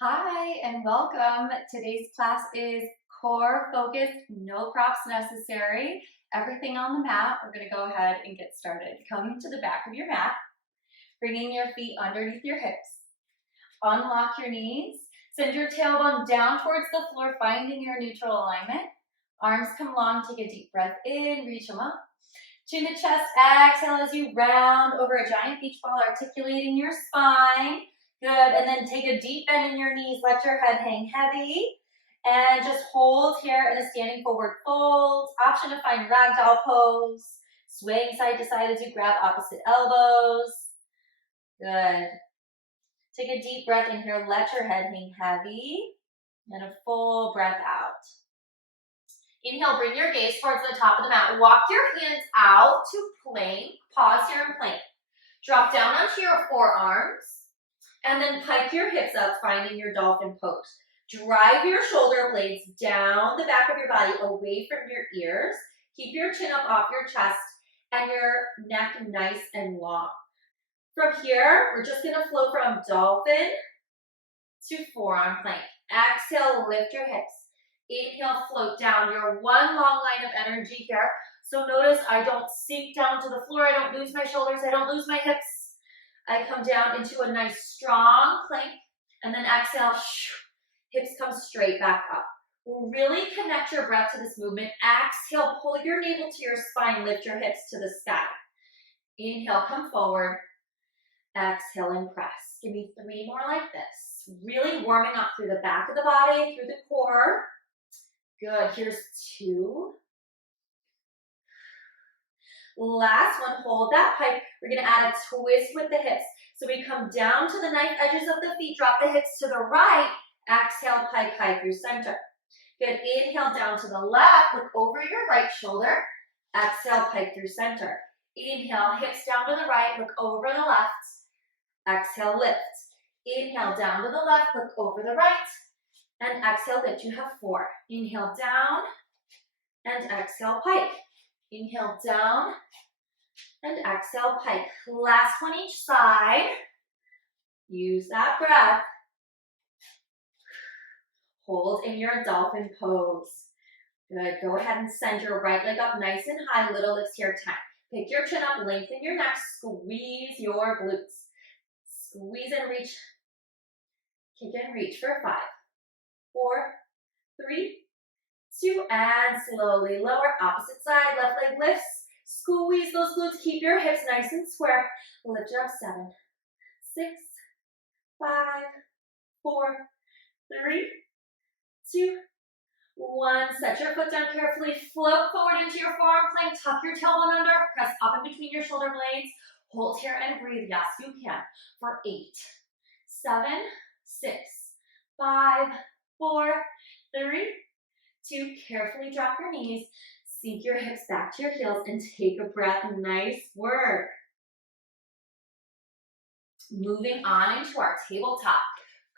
Hi and welcome. Today's class is core focused, no props necessary, everything on the mat. We're going to go ahead and get started. Come to the back of your mat, bringing your feet underneath your hips. Unlock your knees. Send your tailbone down towards the floor, finding your neutral alignment. Arms come long. Take a deep breath in, reach them up. Chin to chest, exhale as you round over a giant beach ball, articulating your spine. Good, and then take a deep bend in your knees, let your head hang heavy, and just hold here in a standing forward fold. Option to find ragdoll pose, swaying side to side as you grab opposite elbows. Good. Take a deep breath in here, let your head hang heavy, and a full breath out. Inhale, bring your gaze towards the top of the mat. Walk your hands out to plank. Pause here in plank. Drop down onto your forearms. And then pike your hips up, finding your dolphin pose. Drive your shoulder blades down the back of your body, away from your ears. Keep your chin up off your chest and your neck nice and long. From here, we're just gonna flow from dolphin to forearm plank. Exhale, lift your hips. Inhale, float down. Your one long line of energy here. So notice I don't sink down to the floor. I don't lose my shoulders. I don't lose my hips. I come down into a nice strong plank, and then exhale, hips come straight back up. Really connect your breath to this movement. Exhale, pull your navel to your spine, lift your hips to the sky. Inhale, come forward. Exhale and press. Give me 3 more like this. Really warming up through the back of the body, through the core. Good, here's 2. Last one, hold that pike. We're gonna add a twist with the hips. So we come down to the knife edges of the feet, drop the hips to the right, exhale, pike high through center. Good, inhale down to the left, look over your right shoulder, exhale, pike through center. Inhale, hips down to the right, look over the left, exhale, lift. Inhale, down to the left, look over the right, and exhale, lift. You have 4. Inhale, down, and exhale, pike. Inhale, down, and exhale, pike. Last one each side. Use that breath. Hold in your dolphin pose. Good, go ahead and send your right leg up nice and high, little lifts here, 10. Pick your chin up, lengthen your neck, squeeze your glutes. Squeeze and reach. Kick and reach for 5, 4, 3, 2, and slowly lower, opposite side, left leg lifts. Squeeze those glutes, keep your hips nice and square. Lift it up, 7, 6, 5, 4, 3, 2, 1. Set your foot down carefully, float forward into your forearm plank, tuck your tailbone under, press up in between your shoulder blades. Hold here and breathe, yes you can, for 8, 7, 6, 5, 4, 3, 2, carefully drop your knees, sink your hips back to your heels, and take a breath. Nice work. Moving on into our tabletop.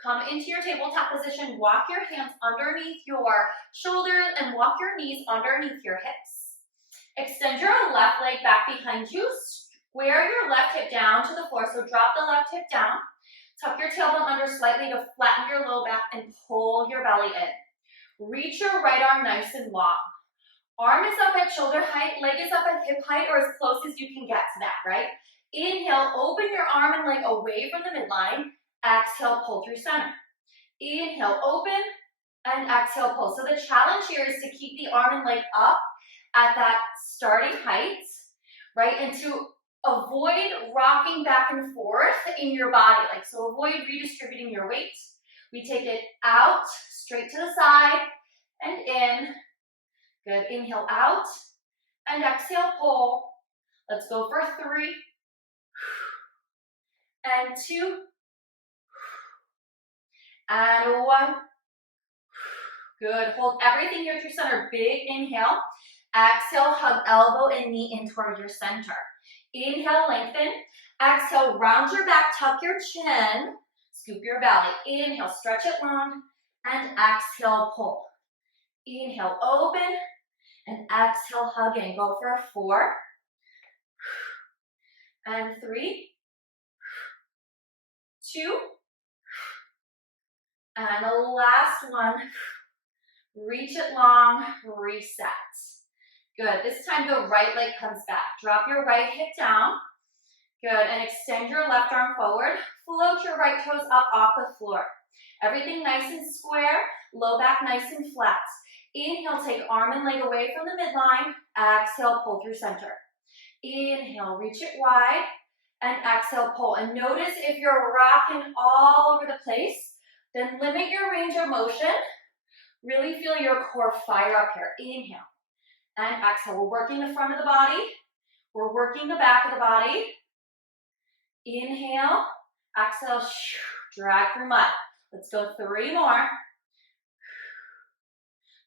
Come into your tabletop position, walk your hands underneath your shoulders and walk your knees underneath your hips. Extend your left leg back behind you, square your left hip down to the floor, so drop the left hip down, tuck your tailbone under slightly to flatten your low back and pull your belly in. Reach your right arm nice and long. Arm is up at shoulder height, leg is up at hip height, or as close as you can get to that, right? Inhale, open your arm and leg away from the midline. Exhale, pull through center. Inhale, open, and exhale, pull. So the challenge here is to keep the arm and leg up at that starting height, right? And to avoid rocking back and forth in your body. So avoid redistributing your weight. We take it out, straight to the side, and in. Good, inhale out, and exhale, pull. Let's go for 3, and 2, and 1. Good, hold everything here through center. Big inhale. Exhale, hug elbow and knee in toward your center. Inhale, lengthen. Exhale, round your back, tuck your chin, scoop your belly. Inhale, stretch it long, and exhale, pull. Inhale, open, and exhale, hug in. Go for 4, and 3, 2, And the last one, reach it long, reset. Good, this time the right leg comes back. Drop your right hip down. Good, and extend your left arm forward. Float your right toes up off the floor. Everything nice and square, low back nice and flat. Inhale, take arm and leg away from the midline. Exhale, pull through center. Inhale, reach it wide, and exhale, pull. And notice if you're rocking all over the place, then limit your range of motion. Really feel your core fire up here. Inhale and exhale. We're working the front of the body. We're working the back of the body. Inhale, exhale, drag through mud. Let's go 3 more.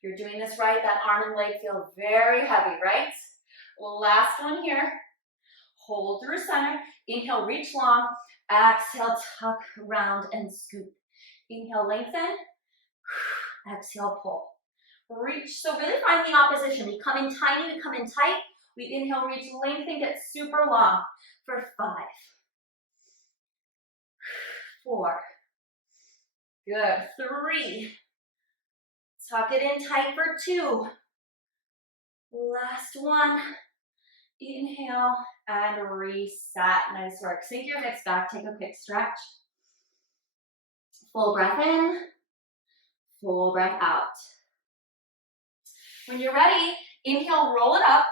You're doing this right. That arm and leg feel very heavy, right? Last one here. Hold through center. Inhale, reach long. Exhale, tuck, round, and scoop. Inhale, lengthen. Exhale, pull. Reach. So really find the opposition. We come in tiny, we come in tight. We inhale, reach, lengthen, get super long for 5, 4. Good. 3. Tuck it in tight for 2. Last one. Inhale and reset. Nice work. Sink your hips back. Take a quick stretch. Full breath in. Full breath out. When you're ready, inhale, roll it up.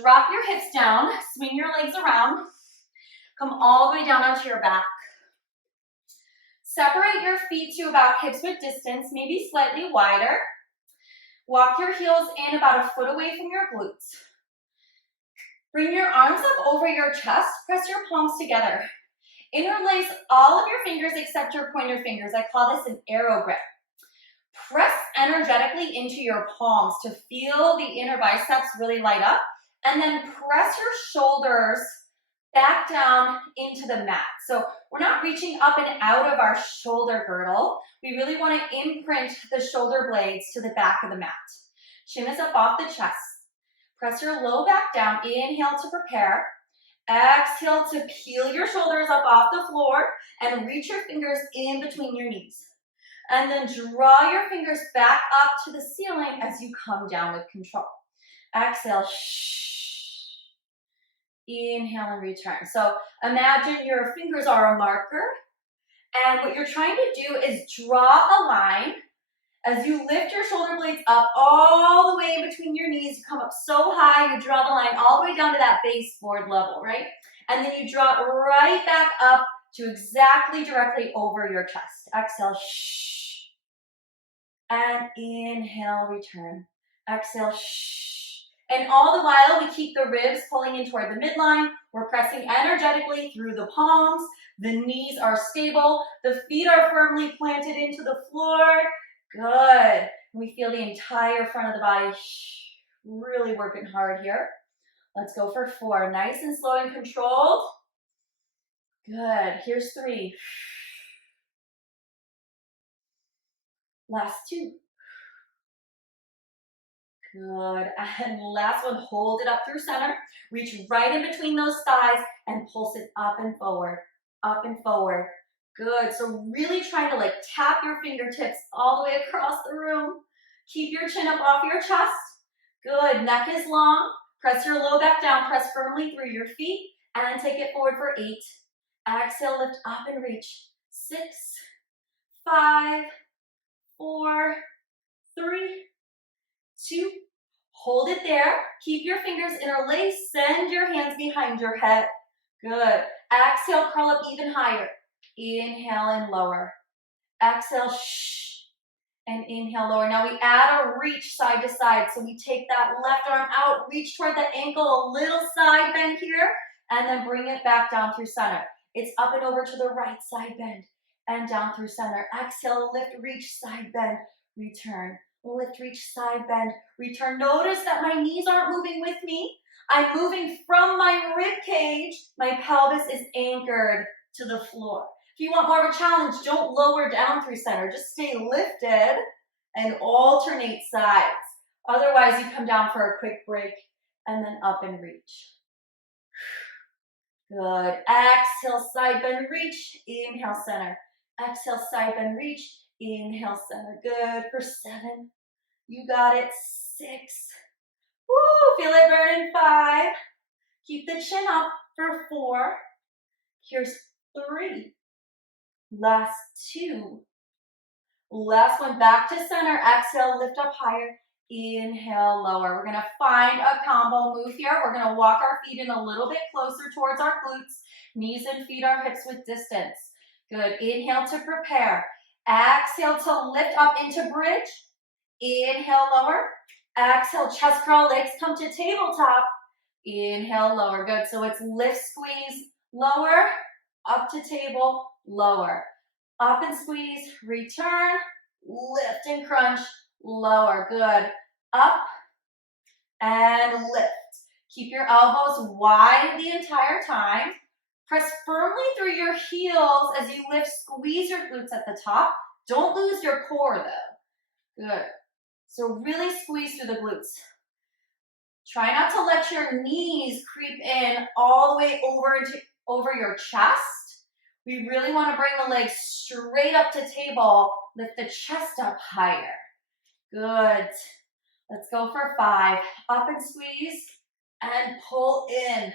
Drop your hips down. Swing your legs around. Come all the way down onto your back. Separate your feet to about hips width distance, maybe slightly wider. Walk your heels in about a foot away from your glutes. Bring your arms up over your chest. Press your palms together. Interlace all of your fingers except your pointer fingers. I call this an arrow grip. Press energetically into your palms to feel the inner biceps really light up. And then press your shoulders back down into the mat. So we're not reaching up and out of our shoulder girdle. We really want to imprint the shoulder blades to the back of the mat. Chin is up off the chest. Press your low back down. Inhale to prepare. Exhale to peel your shoulders up off the floor and reach your fingers in between your knees. And then draw your fingers back up to the ceiling as you come down with control. Exhale. Inhale and return. So imagine your fingers are a marker. And what you're trying to do is draw a line. As you lift your shoulder blades up all the way in between your knees, you come up so high, you draw the line all the way down to that baseboard level, right? And then you draw it right back up to exactly directly over your chest. Exhale, and inhale, return. Exhale, and all the while we keep the ribs pulling in toward the midline. We're pressing energetically through the palms. The knees are stable. The feet are firmly planted into the floor. Good. We feel the entire front of the body really working hard here. Let's go for 4. Nice and slow and controlled. Good. Here's 3. Last 2. Good. And last one, hold it up through center. Reach right in between those thighs and pulse it up and forward, up and forward. Good. So really trying to tap your fingertips all the way across the room. Keep your chin up off your chest. Good. Neck is long. Press your low back down. Press firmly through your feet and take it forward for 8. Exhale, lift up and reach. 6, 5, 4, 3, 2. Hold it there. Keep your fingers interlaced. Send your hands behind your head. Good. Exhale, curl up even higher. Inhale and lower. Exhale, and inhale, lower. Now we add a reach side to side. So we take that left arm out, reach toward the ankle, a little side bend here, and then bring it back down through center. It's up and over to the right side bend and down through center. Exhale, lift, reach, side bend, return. Lift, reach, side bend, return. Notice that my knees aren't moving with me. I'm moving from my rib cage. My pelvis is anchored to the floor. If you want more of a challenge, don't lower down through center. Just stay lifted and alternate sides. Otherwise, you come down for a quick break and then up and reach. Good. Exhale, side bend, reach. Inhale, center. Exhale, side bend, reach. Inhale, center. Good for 7. You got it. 6. Woo, feel it burn in 5. Keep the chin up for 4. Here's 3. Last 2. Last one, back to center. Exhale, lift up higher. Inhale, lower. We're gonna find a combo move here. We're gonna walk our feet in a little bit closer towards our glutes. Knees and feet are hips width distance. Good, inhale to prepare. Exhale to lift up into bridge. Inhale, lower. Exhale, chest curl, legs come to tabletop. Inhale, lower. Good, so it's lift, squeeze, lower, up to table, lower. Up and squeeze, return, lift and crunch, lower. Good. Up and lift. Keep your elbows wide the entire time. Press firmly through your heels as you lift. Squeeze your glutes at the top. Don't lose your core though. Good. So really squeeze through the glutes. Try not to let your knees creep in all the way over your chest. We really want to bring the legs straight up to table. Lift the chest up higher. Good. Let's go for 5. Up and squeeze and pull in.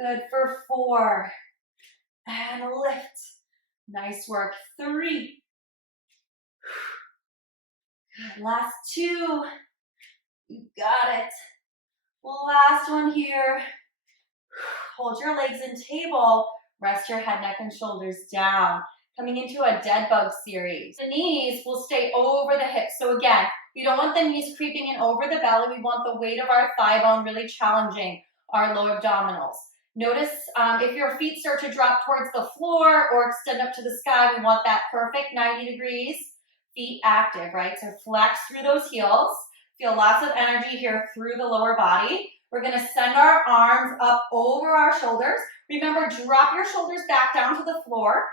Good for 4. And lift. Nice work. 3. Good. Last 2. You got it. Last one here. Hold your legs in table. Rest your head, neck, and shoulders down. Coming into a dead bug series. The knees will stay over the hips. So again, we don't want the knees creeping in over the belly. We want the weight of our thigh bone really challenging our lower abdominals. Notice if your feet start to drop towards the floor or extend up to the sky, we want that perfect 90 degrees. Feet active, right? So flex through those heels. Feel lots of energy here through the lower body. We're going to send our arms up over our shoulders. Remember, drop your shoulders back down to the floor.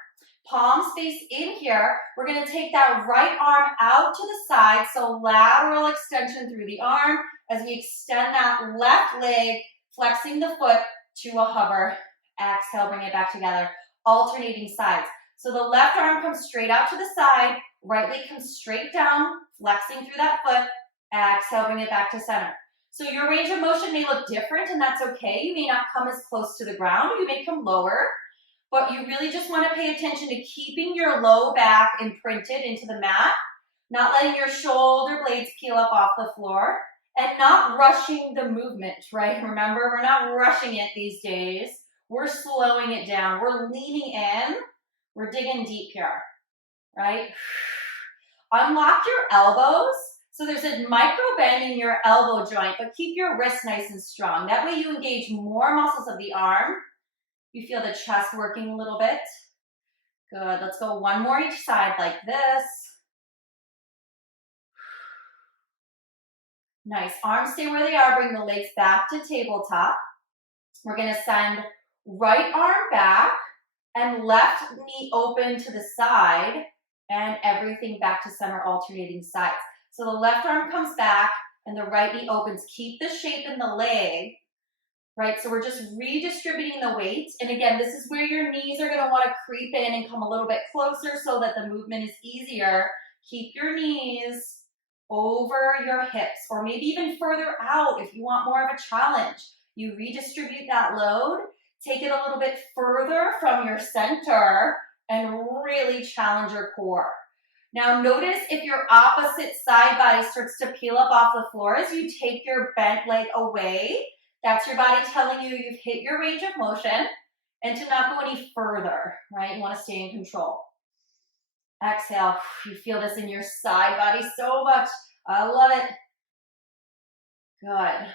Palms face in here. We're going to take that right arm out to the side. So lateral extension through the arm as we extend that left leg, flexing the foot to a hover. Exhale, bring it back together. Alternating sides. So the left arm comes straight out to the side. Right leg comes straight down, flexing through that foot. Exhale, bring it back to center. So your range of motion may look different, and that's okay. You may not come as close to the ground. You may come lower, but you really just want to pay attention to keeping your low back imprinted into the mat, not letting your shoulder blades peel up off the floor, and not rushing the movement, right? Remember, we're not rushing it these days. We're slowing it down. We're leaning in. We're digging deep here, right? Unlock your elbows. So there's a micro bend in your elbow joint, but keep your wrists nice and strong. That way you engage more muscles of the arm. You feel the chest working a little bit. Good. Let's go one more each side like this. Nice. Arms stay where they are. Bring the legs back to tabletop. We're going to send right arm back and left knee open to the side and everything back to center, alternating sides. So the left arm comes back and the right knee opens. Keep the shape in the leg, right? So we're just redistributing the weight. And again, this is where your knees are going to want to creep in and come a little bit closer so that the movement is easier. Keep your knees over your hips or maybe even further out if you want more of a challenge. You redistribute that load, take it a little bit further from your center and really challenge your core. Now notice if your opposite side body starts to peel up off the floor as you take your bent leg away. That's your body telling you you've hit your range of motion and to not go any further, right? You want to stay in control. Exhale. You feel this in your side body so much. I love it. Good.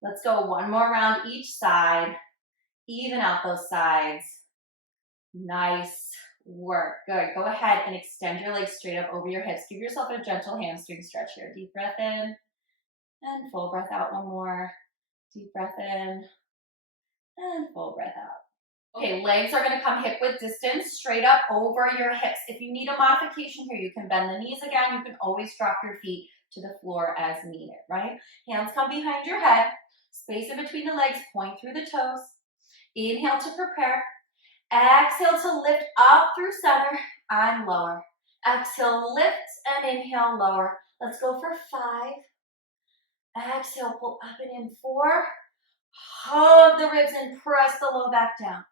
Let's go one more round each side. Even out those sides. Nice work. Good. Go ahead and extend your legs straight up over your hips. Give yourself a gentle hamstring stretch here. Deep breath in and full breath out. One more. Deep breath in and full breath out. Okay, legs are going to come hip width distance straight up over your hips. If you need a modification here, you can bend the knees again. You can always drop your feet to the floor as needed, right? Hands come behind your head. Space in between the legs. Point through the toes. Inhale to prepare. Exhale to lift up through center and lower. Exhale, lift and inhale, lower. Let's go for 5. Exhale, pull up and in 4. Hug the ribs and press the low back down.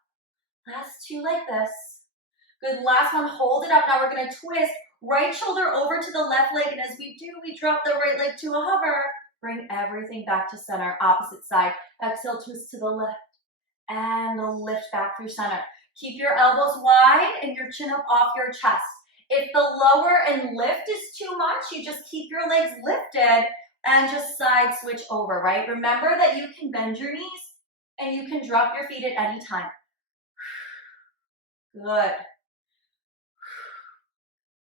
Last 2 like this. Good, last one, hold it up. Now we're gonna twist right shoulder over to the left leg, and as we do, we drop the right leg to a hover. Bring everything back to center, opposite side. Exhale, twist to the left, and lift back through center. Keep your elbows wide and your chin up off your chest. If the lower and lift is too much, you just keep your legs lifted and just side switch over, right? Remember that you can bend your knees and you can drop your feet at any time. Good.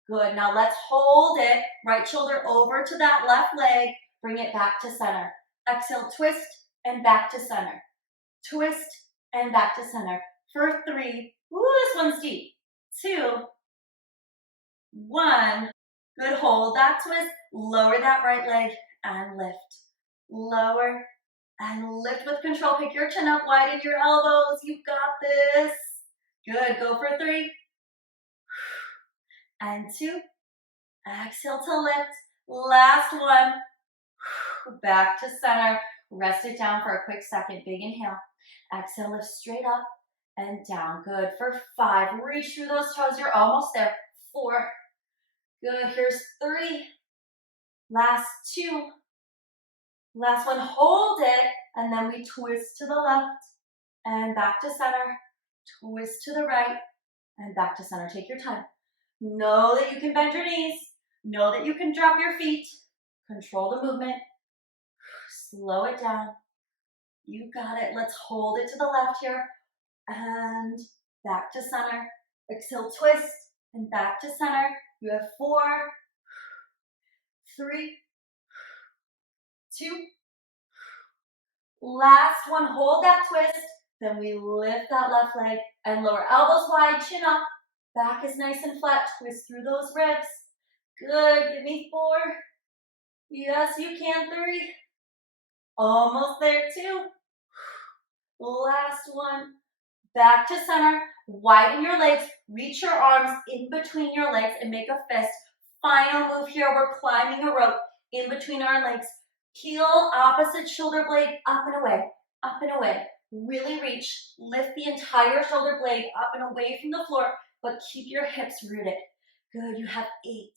Good, now let's hold it. Right shoulder over to that left leg. Bring it back to center. Exhale, twist and back to center. Twist and back to center. For 3, ooh, this one's deep. 2, 1. Good, hold that twist. Lower that right leg and lift. Lower and lift with control. Pick your chin up, widen your elbows. You've got this. Good, go for 3. And 2. Exhale to lift. Last one. Back to center. Rest it down for a quick second. Big inhale. Exhale, lift straight up and down. Good. For 5. Reach through those toes. You're almost there. 4. Good. Here's 3. Last 2. Last one. Hold it. And then we twist to the left and back to center. Twist to the right and back to center. Take your time. Know that you can bend your knees. Know that you can drop your feet. Control the movement. Slow it down. You got it. Let's hold it to the left here. And back to center. Exhale, twist and back to center. You have 4, 3, 2. Last one. Hold that twist. Then we lift that left leg and lower. Elbows wide, chin up. Back is nice and flat. Twist through those ribs. Good. Give me 4. Yes, you can. 3. Almost there. 2. Last one. Back to center. Widen your legs. Reach your arms in between your legs and make a fist. Final move here. We're climbing a rope in between our legs. Heel opposite shoulder blade up and away. Up and away. Really reach. Lift the entire shoulder blade up and away from the floor, but keep your hips rooted. Good. You have 8,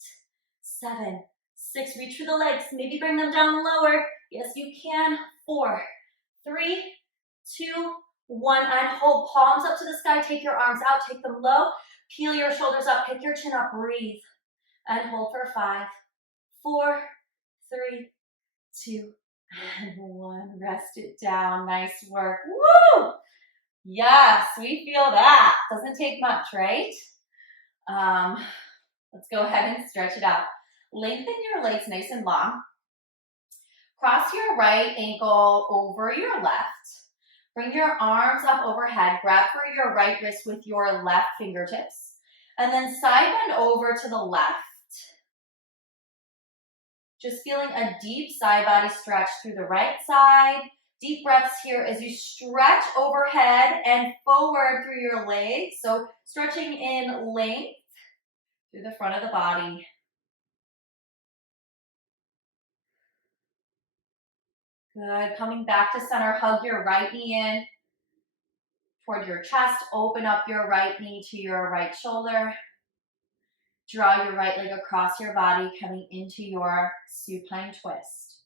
7, 6. Reach through the legs. Maybe bring them down lower. Yes, you can. 4, 3, 2, 1. And hold palms up to the sky. Take your arms out. Take them low. Peel your shoulders up. Pick your chin up. Breathe. And hold for 5, 4, 3, 2, and 1. Rest it down. Nice work. Woo! Yes, we feel that. Doesn't take much, right? Let's go ahead and stretch it out. Lengthen your legs nice and long. Cross your right ankle over your left. Bring your arms up overhead. Grab for your right wrist with your left fingertips. And then side bend over to the left. Just feeling a deep side body stretch through the right side. Deep breaths here as you stretch overhead and forward through your legs. So stretching in length through the front of the body. Good. Coming back to center, hug your right knee in toward your chest. Open up your right knee to your right shoulder. Draw your right leg across your body, coming into your supine twist.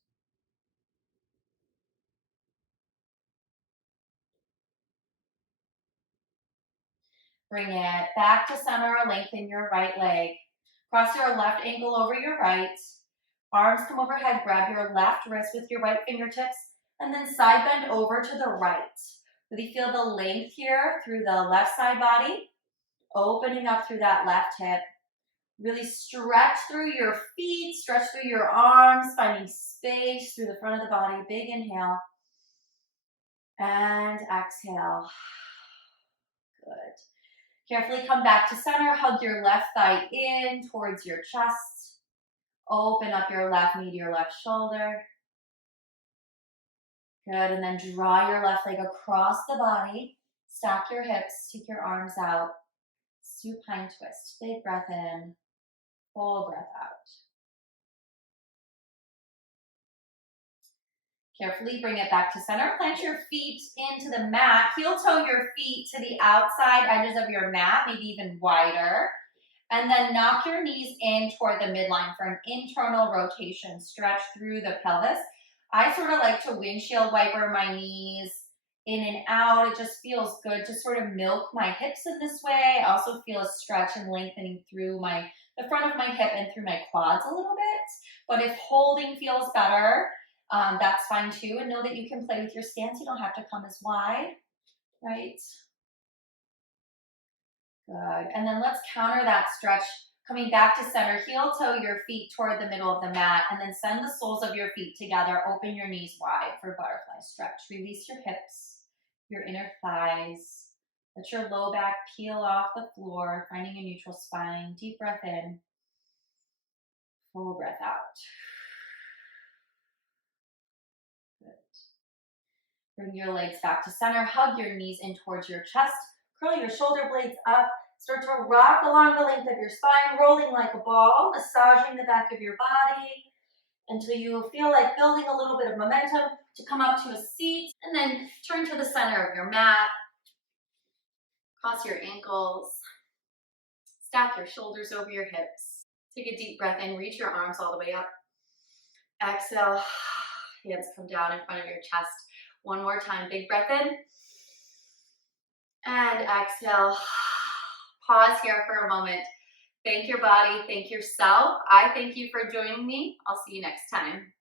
Bring it back to center, lengthen your right leg. Cross your left ankle over your right. Arms come overhead, grab your left wrist with your right fingertips, and then side bend over to the right. Really feel the length here through the left side body, opening up through that left hip. Really stretch through your feet, stretch through your arms, finding space through the front of the body. Big inhale. And exhale. Good. Carefully come back to center. Hug your left thigh in towards your chest. Open up your left knee to your left shoulder. Good. And then draw your left leg across the body. Stack your hips. Take your arms out. Supine twist. Big breath in. Full breath out. Carefully bring it back to center. Plant your feet into the mat. Heel toe your feet to the outside edges of your mat, maybe even wider. And then knock your knees in toward the midline for an internal rotation. Stretch through the pelvis. I sort of like to windshield wiper my knees in and out. It just feels good to sort of milk my hips in this way. I also feel a stretch and lengthening through the front of my hip and through my quads a little bit. But if holding feels better, that's fine too. And know that you can play with your stance. You don't have to come as wide, right? Good. And then let's counter that stretch. Coming back to center, heel toe your feet toward the middle of the mat, and then send the soles of your feet together. Open your knees wide for butterfly stretch. Release your hips, your inner thighs. Let your low back peel off the floor, finding a neutral spine. Deep breath in. Full breath out. Good. Bring your legs back to center. Hug your knees in towards your chest. Curl your shoulder blades up. Start to rock along the length of your spine, rolling like a ball, massaging the back of your body until you feel like building a little bit of momentum to come up to a seat, and then turn to the center of your mat. Cross your ankles. Stack your shoulders over your hips. Take a deep breath in. Reach your arms all the way up. Exhale. Hands come down in front of your chest. One more time. Big breath in. And exhale. Pause here for a moment. Thank your body. Thank yourself. I thank you for joining me. I'll see you next time.